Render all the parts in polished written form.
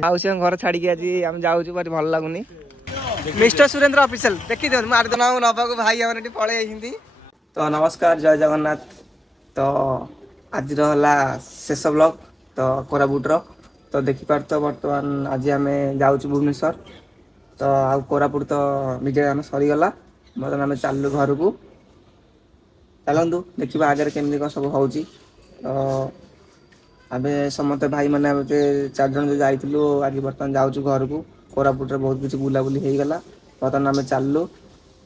माउसी घर छाड़ी आज आम जाऊँ भारी भल लगुनि मिस्टर सुरेंद्र ऑफिशियल देखी दिखाँ मारदेना नवा भाई मैंने पलि तो नमस्कार जय जगन्नाथ। तो आज शेष ब्लॉग तो कोरापुटर तो देखिपार तो बर्तमान आज आम जाऊँ भुवनेश्वर तो आउ कोरापुट तो विजयगान सरीगला बर्तमान आम चलू घर को चलतु देखा आगे केमती कौन सब हो समस्त भाई मैंने 4 जन जो जाइलु आज बर्तमान जाऊँ घर को कोरापुट बहुत किसी बुलाबुली हो गला बर्तमान आम चलू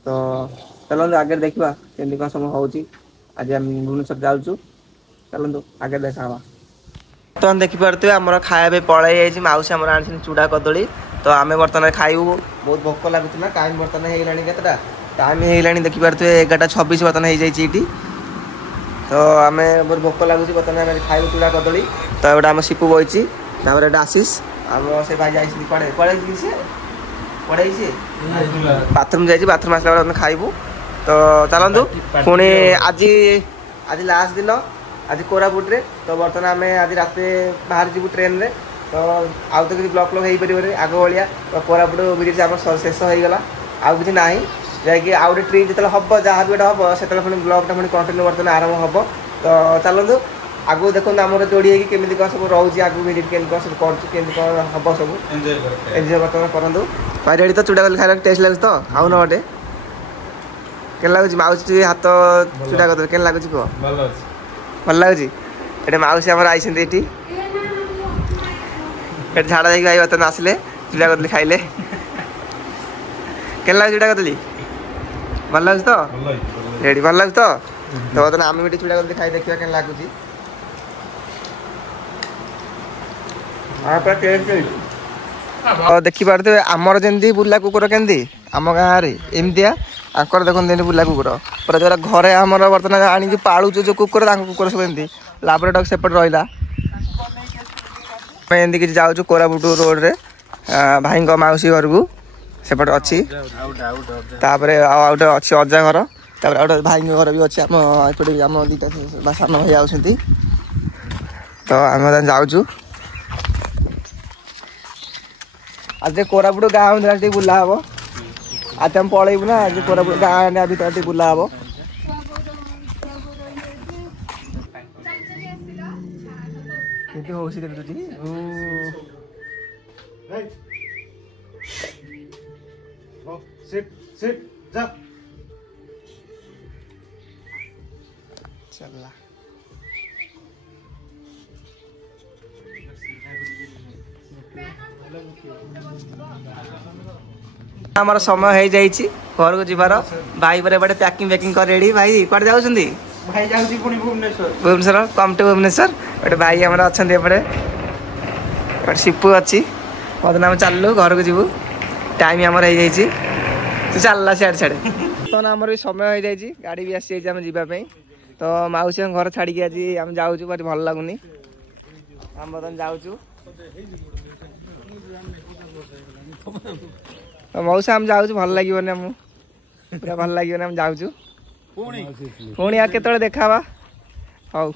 तो चलते आगे देखा केमती कौन सब हो आज आम भुवनेश्वर जाऊँ चलतु आगे देखा बर्तमान देखिपे आम खाया पलि जाइए मौसी आम आनी चूड़ा कदली तो आम बर्तमान खाइबू बहुत भोक लगुला टाइम बर्तमान होगा केतटा टाइम होगा देखिपे 11:26 बर्तमान हो जाइए तो आम बहुत भोक लगुच बर्तमान खाइबू चूड़ा कदली तो एटा आम सीपू बही आशीष आम से भाई जाइए पड़े बाथरूम जाइए बाथरूम आसला खाइबू तो चलतु पुणी आज आज लास्ट दिन आज कोरापुट रे तो बर्तमान आम आज रात बाहर जीवु ट्रेन रे तो आउ तो किसी ब्लॉक हो पारे आग भाया तो कोरापुट ब्रिज आम शेष हो गला आउ कि ना जैकि आउ गए ट्रिप जो हम जहाँ भी हम से ब्लॉगटा पुणी कंटिन्यू बर्तमान आरंभ हम तो चलतु आगू देखो आम जोड़ी केमी कौन सब रोचे आगू भिजिट केमी कौन सब करें कौन हम सब एंजय बर्तमान करूँ भाई रेडी तो चूड़ा खाइला टेस्ट लगे तो आउ न गए के लगुच मौसी हाथ चूड़ा कर के लगुच कह भल लगुच ये मौसी आम आई झाड़ा जाकि भाई बर्तमान आसिले चूड़ा कदली खाइले के लगे चूड़ा कदली भल लगुच तो रेडी भल लगुच तो बर्तमान आम भी चूड़ा कदली खाई देखा के लगुच देखिपे आमर जमी बुला कुकुर केमती आम गाँव में एमतिया आकर देखते बुला कुकुर पूरा जो घरे आमर बर्तमान आनी पालुचु जो कुकुर कुकुर सब एमती लाब्राडॉग सेपट रहा एमती कि जाऊँ कोरापुट रोड रे भाई मौसी घर को सेपट अच्छी तापर आउटे अच्छी अजा घर तापर आउटे भाई घर भी अच्छी आम एपटे आम दीटा सान भाई आउଛନ୍ତି तो आम जाऊँ आज कोरापुट गाँव में बुला हम आज आम पलैबू ना आज कोरापुट गाँव भर बुला हम चला आमर समय हो जाइए घर को जीवार भाई पर पैकिंग पैकिंग कर रेडी भाई कौन जाऊँ भाई जाऊँ भुवनेश्वर कम टू भुवनेश्वर गोटे भाई आम अच्छा एपटे सीपू अच्छी बर्तमान आम चलू घर को जीवु टाइम आमर हो जाइए चलला सियाड़े सियाड़े तो आमर भी समय हो जाइए गाड़ी भी आसी जाइए जावाई तो मौसी घर छाड़ी आज आम जाऊँ भारी भल लगुनि आम बर्तमान जाऊँ तो मौसा आम जाऊँ भल लगे पूरा भल लगे आम जाऊँ पुणी आ केत देखा हौ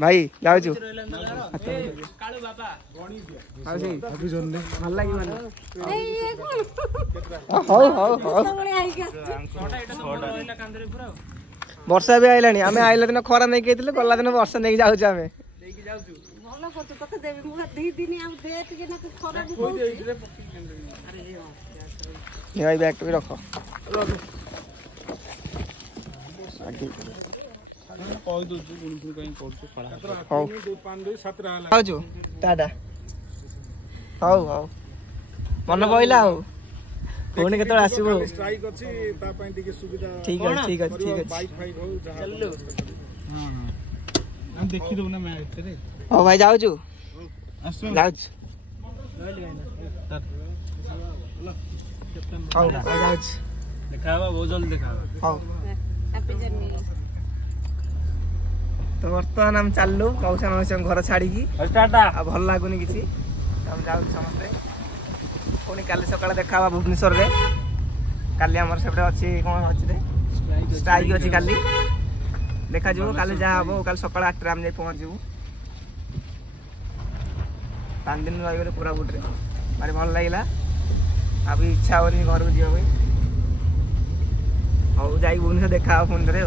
भाई जाऊँ भल लगे वर्षा भी आइलानी आम आइला दिन खरा नहीं कहते गला दिन वर्षा नहीं जाऊँ आम भाई बैग भी रख टाटा हौ हौ मन पड़ा हौ पुणी के आसबू ठीक है ठीक है ठीक है हाँ भाई जाऊँ जाऊँ तो बर्तमान आम चलू मौसा मौसी घर छाड़ी भल लगुनि कि जाऊँ समस्ते पुणी काली सकाଳେ देखा भुवनेश्वर रे काली आमर सेपटे अच्छी कौन अच्छी स्ट्राइक अच्छी काली देखा काली जहाँ हम कल सकाल 8 आम जाए पहुँचू 5 दिन रही कोरापुट भारी भल लगे अब इच्छा होनी घर को जावाई हूँ जा भुवनेश्वर देखा पुणी थे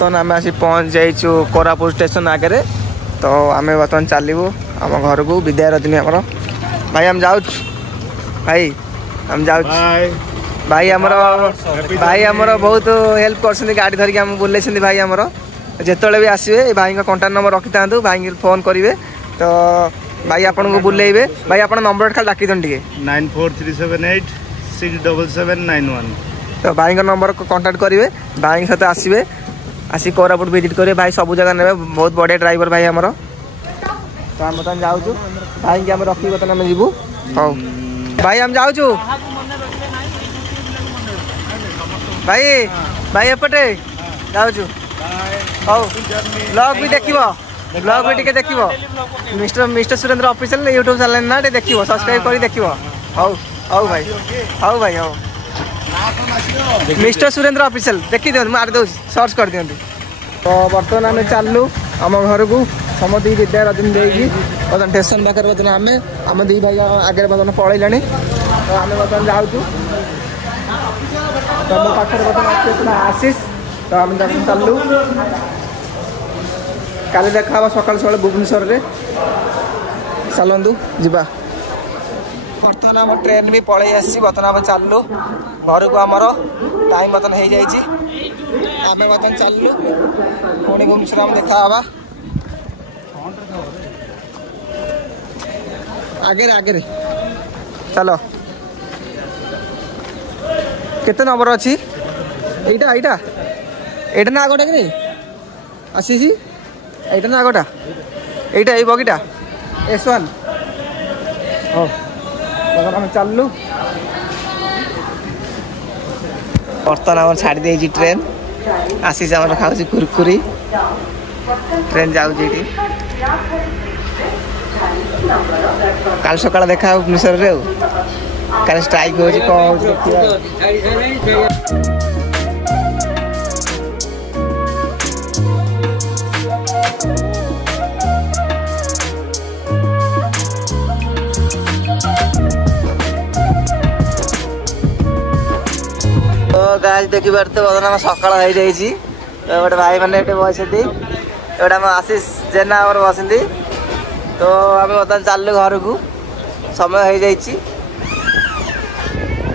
तो आम आसी पहुँच जाइचु कोरापुट स्टेशन आगे तो आम बर्तमान चलू आम घर को विद्या रजनी आमर भाई हम जाऊ भाई हम जाऊ भाई आमर बहुत हेल्प कर गाड़ी धरिक आम बुले भाई आमर जिते भी आसवे भाई का कंटाक्ट नंबर रखी था भाई फोन करेंगे तो भाई आपन को बुलेबे भाई आप नंबर खाली डाकी दिन टे 94378 67791 तो भाई का नंबर कांटेक्ट करेंगे भाई सहित आसवे आसी कोरापुट विजिट करेंगे भाई सब जगह ने बहुत बढ़िया ड्राइवर भाई आमर तो हम बर्तमान जाऊँ भाई के रखी बर्तमान आम जीवु हाँ भाई हम जाऊँ भाई भाई एपटे जाऊँ हौ ब्लॉग भी देख ब्लॉग भी टे देख mister Surendra official YouTube channel ना देख सब्सक्राइब कर देख हौ हौ भाई हौ भाई हौ मिस्टर सुरेंद्र ऑफिशियल देखी दिखाँ मार दे सर्च कर दिखाँ तो बर्तमान आम चलू आम घर को समस्त विद्या रजनी देगी बर्तमान स्टेशन पाखे बर्तमान आम दी भाई आगे बर्तमान पलैलानी तो आम बर्तमान जाऊँ तो मो पाखे बर्तमान आशीष तो आम चलू काली देखा सकाल सकाल भुवनेश्वर में चलतु जा बर्तमान आम ट्रेन भी पलि आसी बर्तमान आम चलू घर को आमर टाइम बर्तमान हो जाए आम बर्तमान चलू पुणी भुवनेश्वर आम देखा आगे आगे चलो केते नंबर अच्छी एटा एटा एटा ना आगटा कि आशीष एटा ना आगटा एटा ये बगीटा S1 हो आम चलू बर्तमान आम छाड़ी दे ट्रेन आशीष आम खाऊ कुरकुरी ट्रेन जाऊँगी काल सकाल देखा भुवनेश्वर में काल स्ट्राइक हो गाज देखी पारे बर्तमान सकाल हो जाए गोटे भाई मैंने बस गोटे आम आशीष जेना बसती तो आम बर्तमान चलू घर को समय हो जाए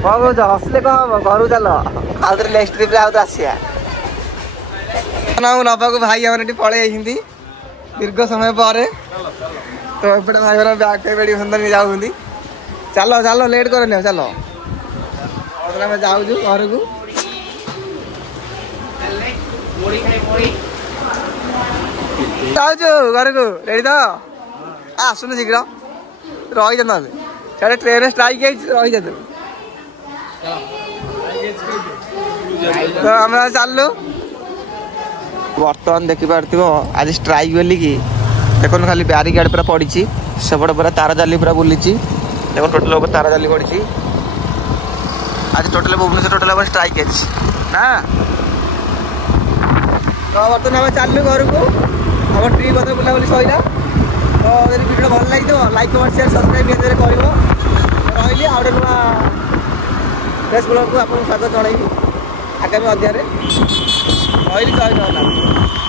कौन कौच हसले कौन हम घर चल आउ थे नेक्स्ट ट्रिप आउ आसिया नवा को भाई मैंने पलि दीर्घ समय पर तो एपटे भाई मैंने बैग टाइम बेड़ी नहीं जाऊँगी चलो चलो लेट कर चलो आम जाऊँ घर को जाऊँ घर को रेडी तो आसुन शीघ्र रही जाते ट्रेन स्ट्राइक रही जाते तो आम चलू बर्तमान देखिपार आज स्ट्राइक बोली कि देखो खाली ब्यारिकेड पूरा पड़ी सेपटे पूरा तार जाली पूरा बुली देखो टोटल तार जाली पड़ी आज टोटल भुवनेश्वर टोटल स्ट्राइक है ना तो बर्तमान आम चलू घर को हम ट्रिप बता बुलाबुली सहीला तो वीडियो भल लगे लाइक कमेंट शेयर सब्सक्राइब निहत कर रही आउ नुआ फ्रेश ब्लॉग को आपको स्वागत जनइबी आगामी अध्याय रही जय जगन्नाथ।